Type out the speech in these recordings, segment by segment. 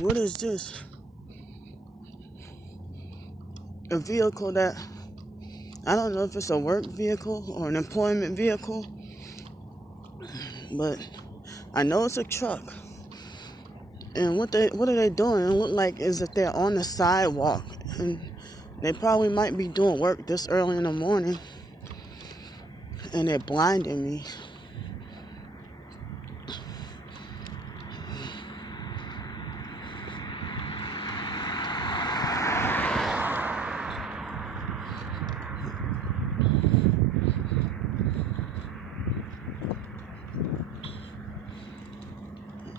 What is this? A vehicle that, I don't know if it's a work vehicle or an employment vehicle, but I know it's a truck. And what are they doing? It look like is that they're on the sidewalk, and they probably might be doing work this early in the morning, and they're blinding me.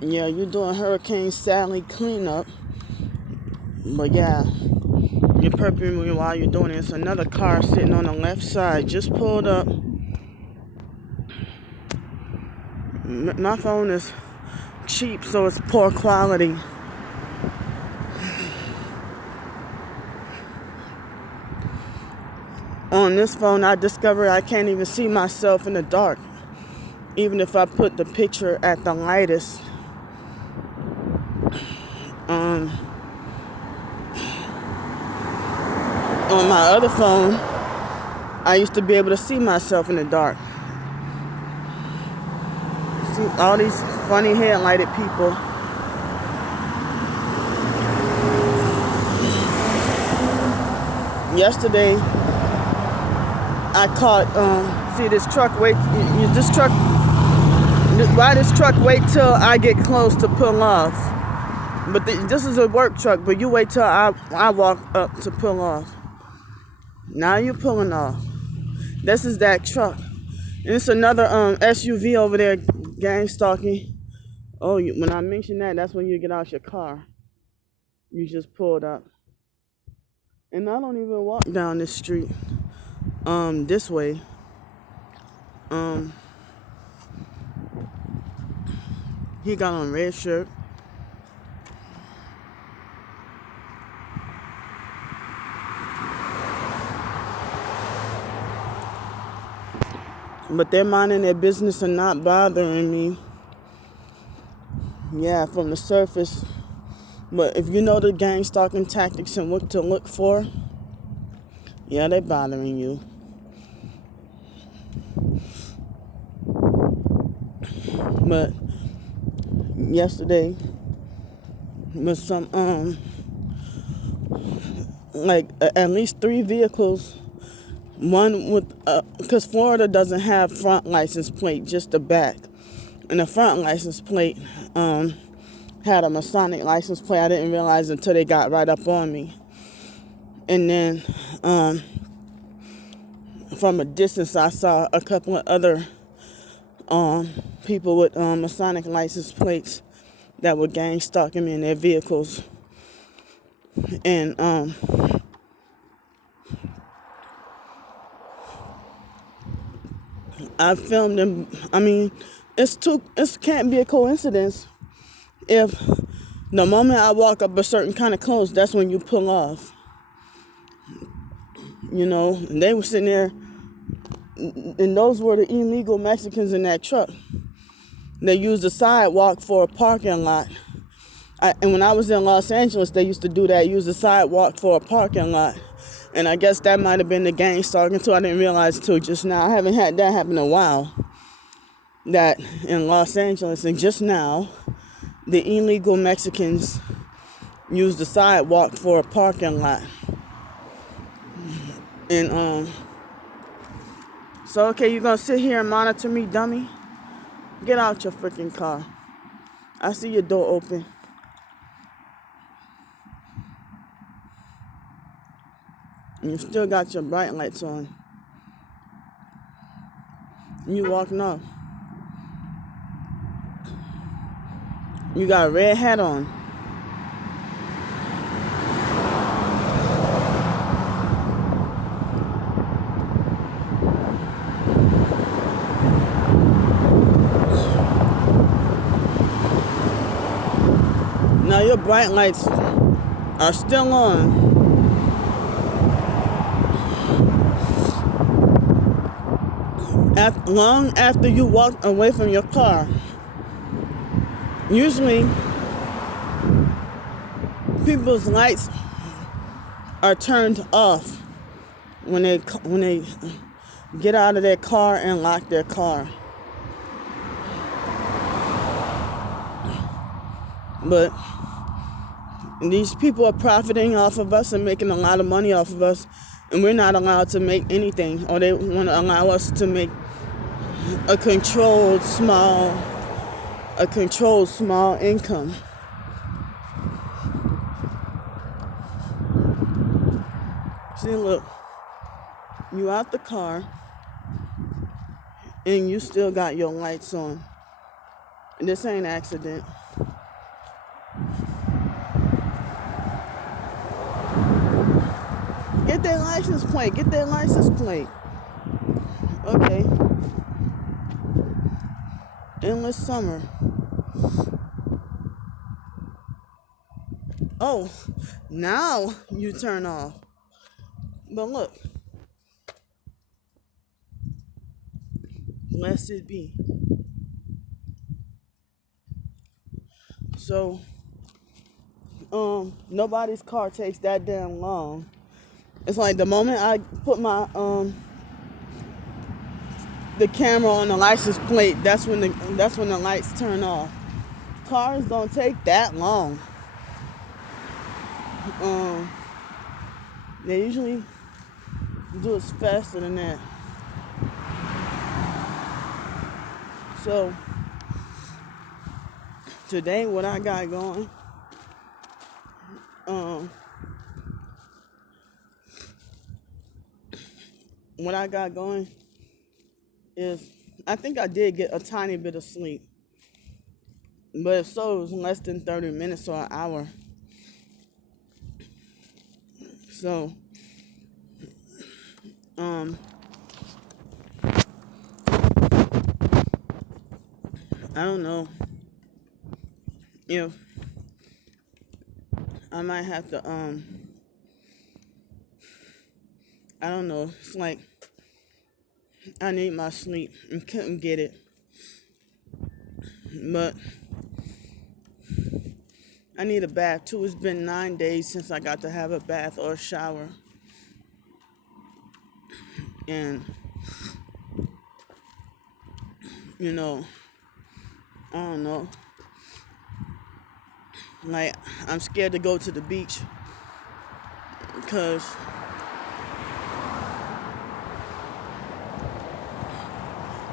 Yeah, you're doing Hurricane Sally cleanup, but yeah, you're prepping me while you're doing it. It's another car sitting on the left side, just pulled up. My phone is cheap, so it's poor quality. On this phone, I discovered I can't even see myself in the dark, even if I put the picture at the lightest. On my other phone, I used to be able to see myself in the dark. See all these funny headlighted people. Yesterday, I caught, see this truck, why this truck wait till I get close to pull off? But this is a work truck, but you wait till I walk up to pull off. Now you're pulling off. This is that truck. And it's another SUV over there gang stalking. Oh, when I mention that, that's when you get out your car. You just pulled up. And I don't even walk down this street this way. He got on a red shirt. But they're minding their business and not bothering me. Yeah, from the surface. But if you know the gang stalking tactics and what to look for, yeah, they're bothering you. But yesterday was some at least 3 vehicles. One with, because Florida doesn't have front license plate, just the back. And the front license plate had a Masonic license plate. I didn't realize until they got right up on me. And then from a distance, I saw a couple of other people with Masonic license plates that were gang stalking me in their vehicles. And I filmed them. I mean, it can't be a coincidence if the moment I walk up a certain kind of close, that's when you pull off. You know, and they were sitting there, and those were the illegal Mexicans in that truck. They used the sidewalk for a parking lot. And when I was in Los Angeles, they used to do that, use the sidewalk for a parking lot. And I guess that might have been the gang stalking too. I didn't realize till just now. I haven't had that happen in a while. That in Los Angeles, and just now, the illegal Mexicans used the sidewalk for a parking lot. And so okay, you're gonna sit here and monitor me, dummy? Get out your freaking car. I see your door open. And you still got your bright lights on. And you walking off. You got a red hat on. Now your bright lights are still on. Long after you walk away from your car. Usually, people's lights are turned off when they get out of their car and lock their car. But these people are profiting off of us and making a lot of money off of us, and we're not allowed to make anything, or they want to allow us to make a controlled small income. See, look, you out the car and you still got your lights on. And this ain't an accident. Get their license plate. Okay. Endless summer. Oh, now you turn off. But look. Blessed be. So, nobody's car takes that damn long. It's like the moment I put my the camera on the license plate, that's when the lights turn off. Cars don't take that long. They usually do it faster than that. So today, what I got going, is I think I did get a tiny bit of sleep, but if so, it was less than 30 minutes or an hour. So, I don't know if I might have to, I don't know. It's like I need my sleep and couldn't get it. But I need a bath too. It's been 9 days since I got to have a bath or a shower. And, I don't know. Like, I'm scared to go to the beach because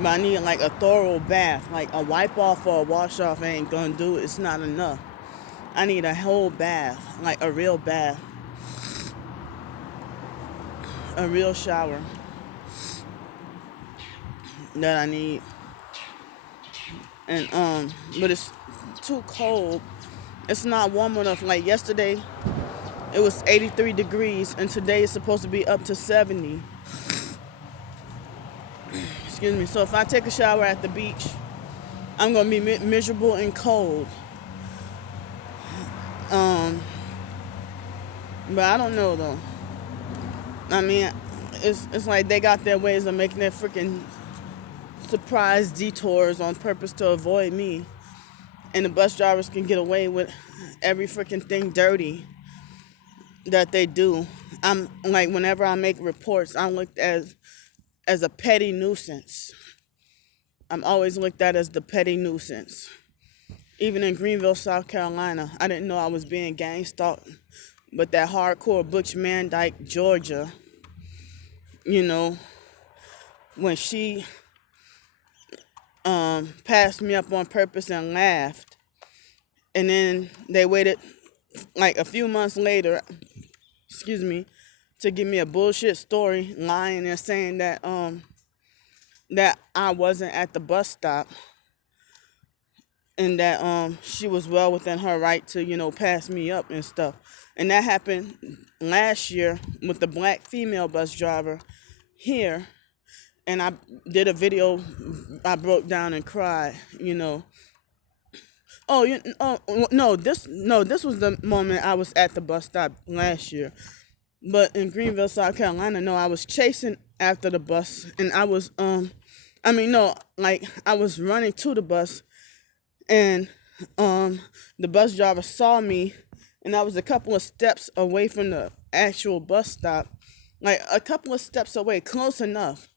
I need like a thorough bath. Like a wipe off or a wash off ain't gonna do it. It's not enough. I need a whole bath, like a real bath, a real shower that I need. And but it's too cold. It's not warm enough. Like yesterday, it was 83 degrees, and today it's supposed to be up to 70. Excuse me. So if I take a shower at the beach, I'm gonna be miserable and cold. But I don't know though. I mean, it's like they got their ways of making their freaking surprise detours on purpose to avoid me. And the bus drivers can get away with every freaking thing dirty that they do. I'm like, whenever I make reports, I'm looked as a petty nuisance. I'm always looked at as the petty nuisance. Even in Greenville, South Carolina, I didn't know I was being gang stalked. But that hardcore Butch Mandyke, Georgia, when she passed me up on purpose and laughed, and then they waited like a few months later, to give me a bullshit story, lying and saying that that I wasn't at the bus stop, and that she was well within her right to pass me up and stuff. And that happened last year with the black female bus driver here. And I did a video. I broke down and cried. This was the moment I was at the bus stop last year. But in Greenville, South Carolina, no, I was chasing after the bus, and I was I was running to the bus, and the bus driver saw me and I was a couple of steps away from the actual bus stop, like a couple of steps away, close enough.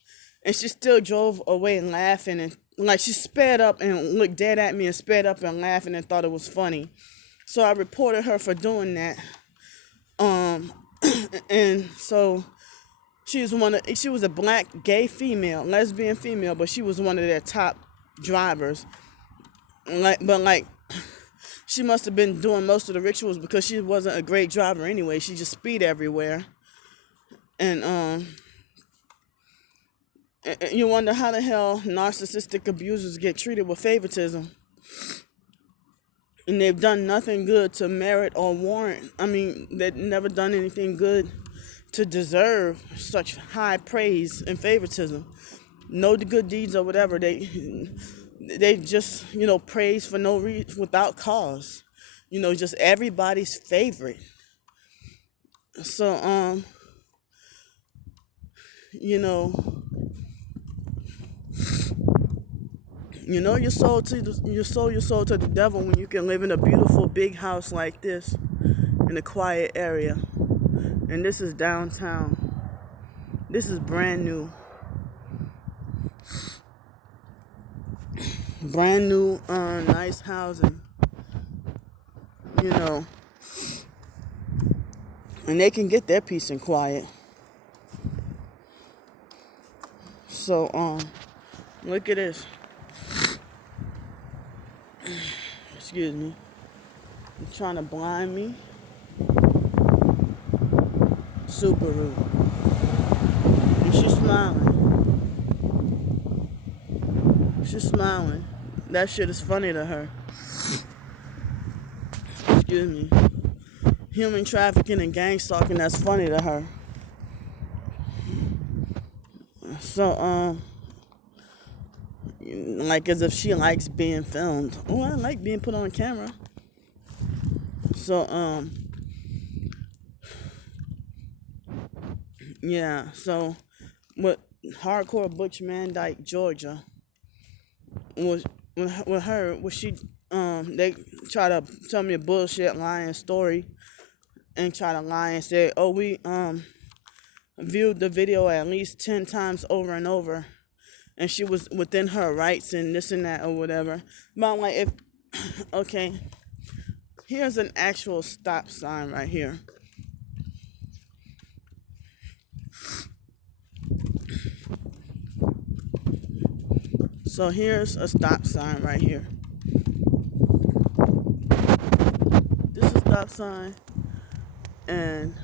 And she still drove away laughing, and like she sped up and looked dead at me and sped up and laughing and thought it was funny. So I reported her for doing that. Um, and so she was a black gay female, lesbian female, but she was one of their top drivers. But she must have been doing most of the rituals because she wasn't a great driver anyway. She just speed everywhere. And you wonder how the hell narcissistic abusers get treated with favoritism. And they've done nothing good to merit or warrant. I mean, they've never done anything good to deserve such high praise and favoritism. No good deeds or whatever. They just, praise for no reason, without cause. Just everybody's favorite. So, you sold your soul to the devil when you can live in a beautiful big house like this in a quiet area. And this is downtown. This is brand new. Brand new, nice housing. And they can get their peace and quiet. So, look at this. Excuse me. You're trying to blind me. Super rude. And she's smiling. She's smiling. That shit is funny to her. Excuse me. Human trafficking and gang stalking, that's funny to her. So, like as if she likes being filmed. Oh, I like being put on camera. So, yeah, so with hardcore Butch Mandyke, Georgia, was with her, was she, they try to tell me a bullshit lying story and try to lie and say, oh, we, viewed the video at least 10 times over and over, and she was within her rights and this and that or whatever. But I'm like, okay, here's an actual stop sign right here. So here's a stop sign right here. This is a stop sign, and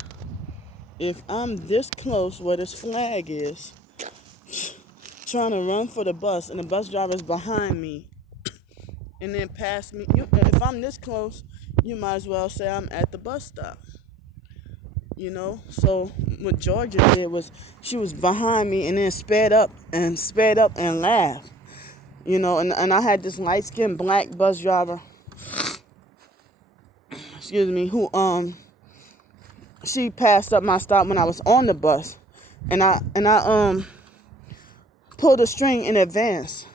if I'm this close where this flag is, trying to run for the bus, and the bus driver's behind me, and then pass me, if I'm this close, you might as well say I'm at the bus stop. So what Georgia did was she was behind me and then sped up and laughed. And I had this light-skinned black bus driver, excuse me, who she passed up my stop when I was on the bus, and I pulled a string in advance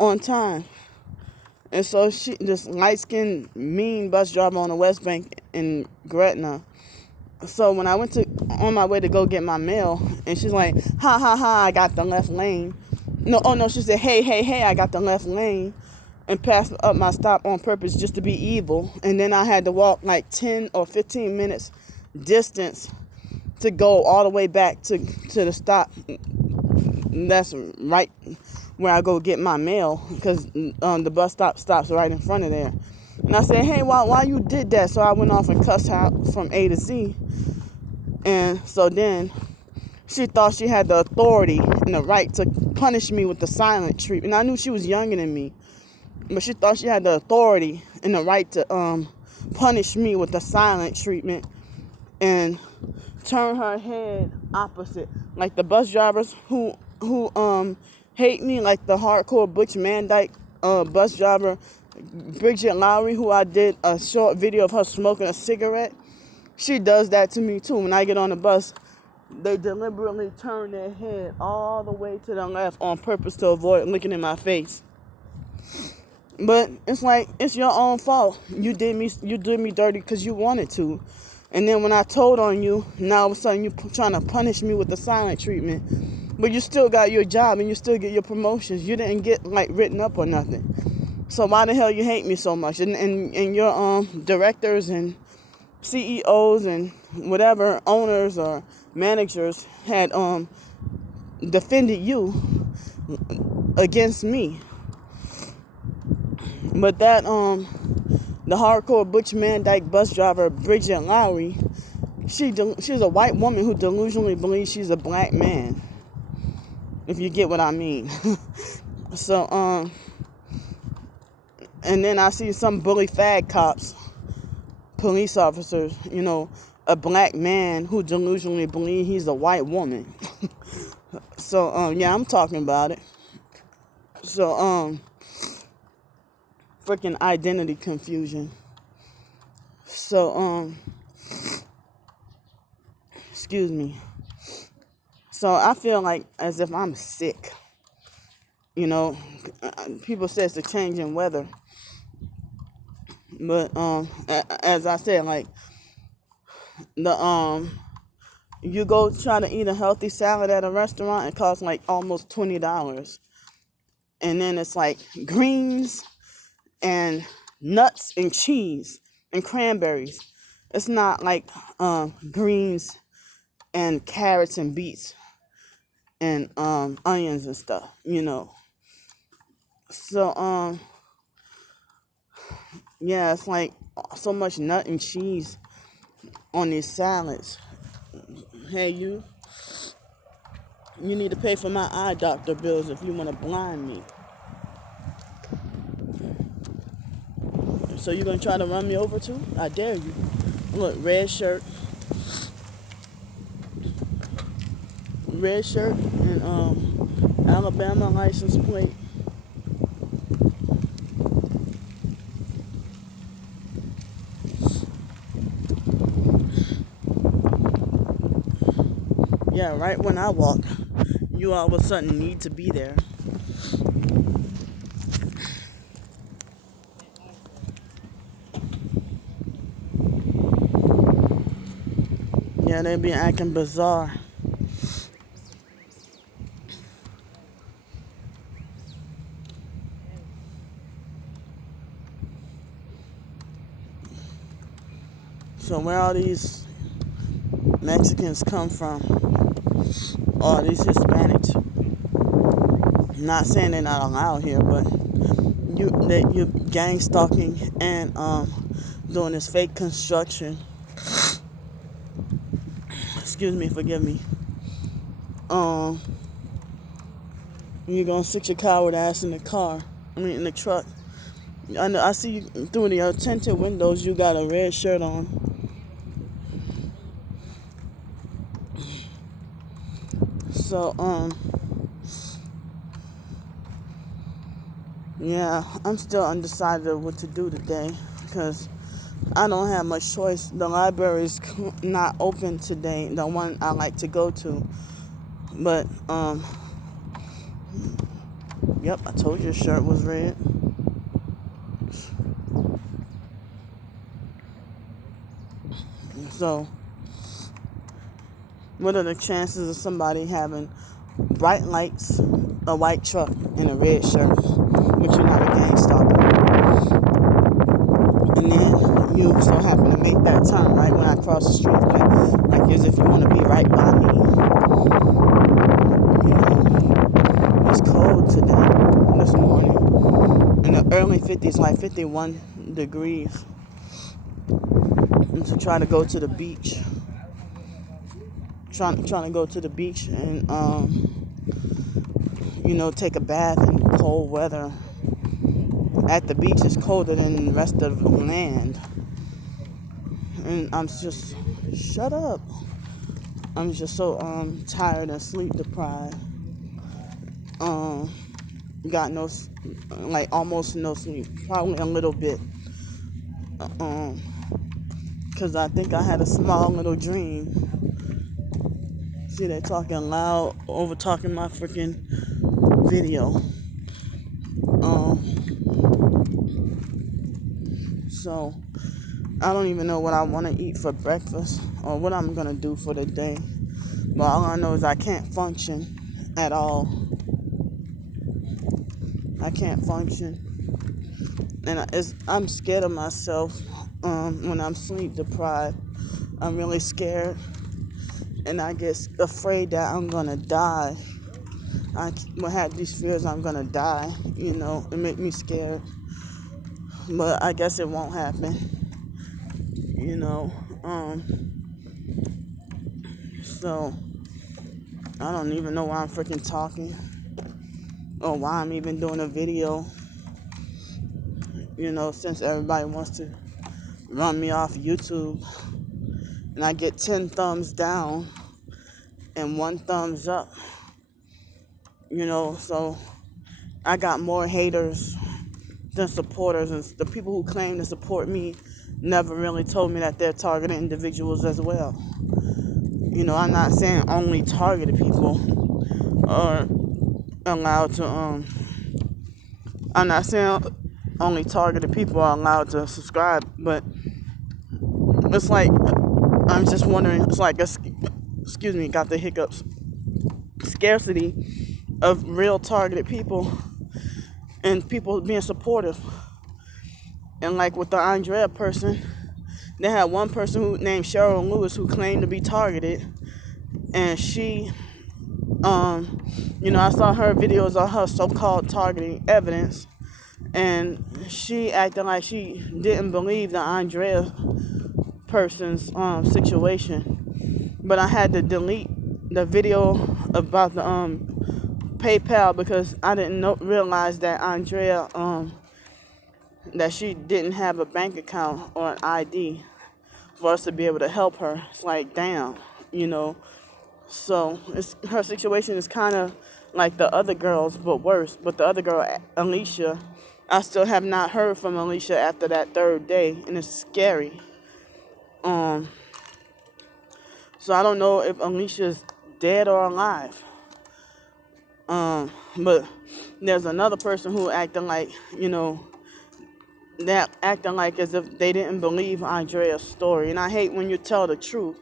on time. And so this light-skinned mean bus driver on the West Bank in Gretna. So when I went on my way to go get my mail, and she's like, ha ha ha, I got the left lane. No, she said, hey, I got the left lane, and passed up my stop on purpose just to be evil. And then I had to walk like 10 or 15 minutes distance to go all the way back to the stop. That's right where I go get my mail, because the bus stops right in front of there. And I said, hey, why you did that? So I went off and cussed out from A to Z. And so then she thought she had the authority and the right to punish me with the silent treatment. And I knew she was younger than me, but she thought she had the authority and the right to punish me with the silent treatment and turn her head opposite. Like the bus drivers who hate me, like the hardcore Butch Mandyke bus driver, Bridget Lowry, who I did a short video of her smoking a cigarette. She does that to me too. When I get on the bus, they deliberately turn their head all the way to the left on purpose to avoid looking in my face. But it's like, it's your own fault. You did me dirty because you wanted to. And then when I told on you, now all of a sudden you trying to punish me with the silent treatment. But you still got your job and you still get your promotions. You didn't get like written up or nothing. So why the hell you hate me so much? And your directors and CEOs and whatever owners or managers had defended you against me. But that the hardcore Butch Van Dyke bus driver Bridget Lowry, she's a white woman who delusionally believes she's a black man. If you get what I mean. So and then I see some bully fag cops, police officers, a black man who delusionally believes he's a white woman. So yeah, I'm talking about it. So freaking identity confusion. So excuse me. So I feel like as if I'm sick. People say it's a change in weather. But as I said, like you go try to eat a healthy salad at a restaurant, it costs like almost $20. And then it's like greens and nuts and cheese and cranberries. It's not like greens and carrots and beets and onions and stuff, So yeah, it's like so much nut and cheese on these salads. Hey, you need to pay for my eye doctor bills if you want to blind me. So you gonna try to run me over too? I dare you. Look, red shirt and Alabama license plate. Yeah, right when I walk, you all of a sudden need to be there. Yeah, they be acting bizarre. So where all these Mexicans come from? Or these Hispanics? Not saying they're not allowed here, but you gang stalking and doing this fake construction. Excuse me, forgive me. You're gonna sit your coward ass in the car. In the truck. I see you through the tinted windows. You got a red shirt on. So yeah, I'm still undecided of what to do today because I don't have much choice. The library's not open today, the one I like to go to. But yep, I told you the shirt was red. So what are the chances of somebody having bright lights, a white truck, and a red shirt, but you're not a gang stalker? And then you so happen to make that turn right when I cross the street, like as if you want to be right by me. It's cold today, this morning. In the early 50s, like 51 degrees. And to try to go to the beach. Trying to go to the beach and take a bath in cold weather. At the beach it's colder than the rest of the land. And I'm just shut up. I'm just so tired and sleep deprived. Got no, like almost no sleep. Probably a little bit. Cause I think I had a small little dream. See, they talking loud, over talking my freaking video. So I don't even know what I want to eat for breakfast or what I'm going to do for the day. But all I know is I can't function at all. I can't function. And I'm scared of myself when I'm sleep deprived. I'm really scared. And I get afraid that I'm going to die. I will have these fears I'm going to die. It make me scared. But I guess it won't happen. So I don't even know why I'm freaking talking or why I'm even doing a video. Since everybody wants to run me off YouTube and I get 10 thumbs down and 1 thumbs up, so I got more haters than supporters, and the people who claim to support me never really told me that they're targeted individuals as well. I'm not saying only targeted people are allowed to, I'm not saying only targeted people are allowed to subscribe, but it's like, I'm just wondering, it's like, excuse me, got the hiccups, scarcity of real targeted people and people being supportive. And like with the Andrea person, they had one person who named Cheryl Lewis who claimed to be targeted, and she, I saw her videos of her so-called targeting evidence, and she acted like she didn't believe the Andrea person's situation. But I had to delete the video about the PayPal because I didn't realize that Andrea that she didn't have a bank account or an ID for us to be able to help her. It's like, damn, So her situation is kind of like the other girls, but worse. But the other girl, Alicia, I still have not heard from Alicia after that 3rd day, and it's scary. So I don't know if Alicia's dead or alive. But there's another person who acting like, that acting like as if they didn't believe Andrea's story. And I hate when you tell the truth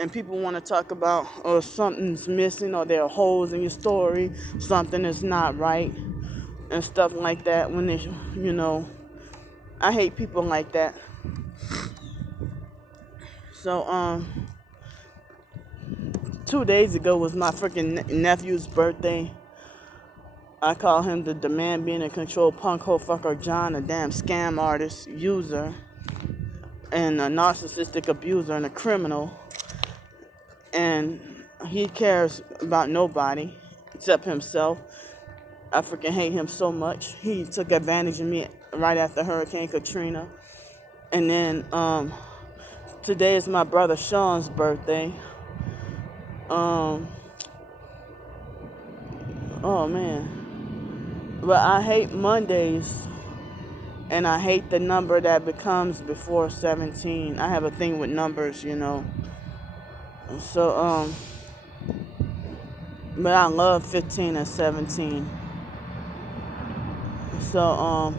and people want to talk about, or something's missing, or there are holes in your story, something is not right, and stuff like that. When they, I hate people like that. So, 2 days ago was my freaking nephew's birthday. I call him the demand being in control punk hoe fucker John, a damn scam artist, user, and a narcissistic abuser and a criminal. And he cares about nobody except himself. I freaking hate him so much. He took advantage of me right after Hurricane Katrina. And then today is my brother Sean's birthday. Oh man. But I hate Mondays, and I hate the number that becomes before 17. I have a thing with numbers, So, but I love 15 and 17. So,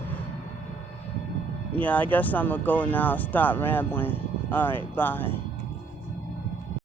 yeah, I guess I'm gonna go now. Stop rambling. All right, bye.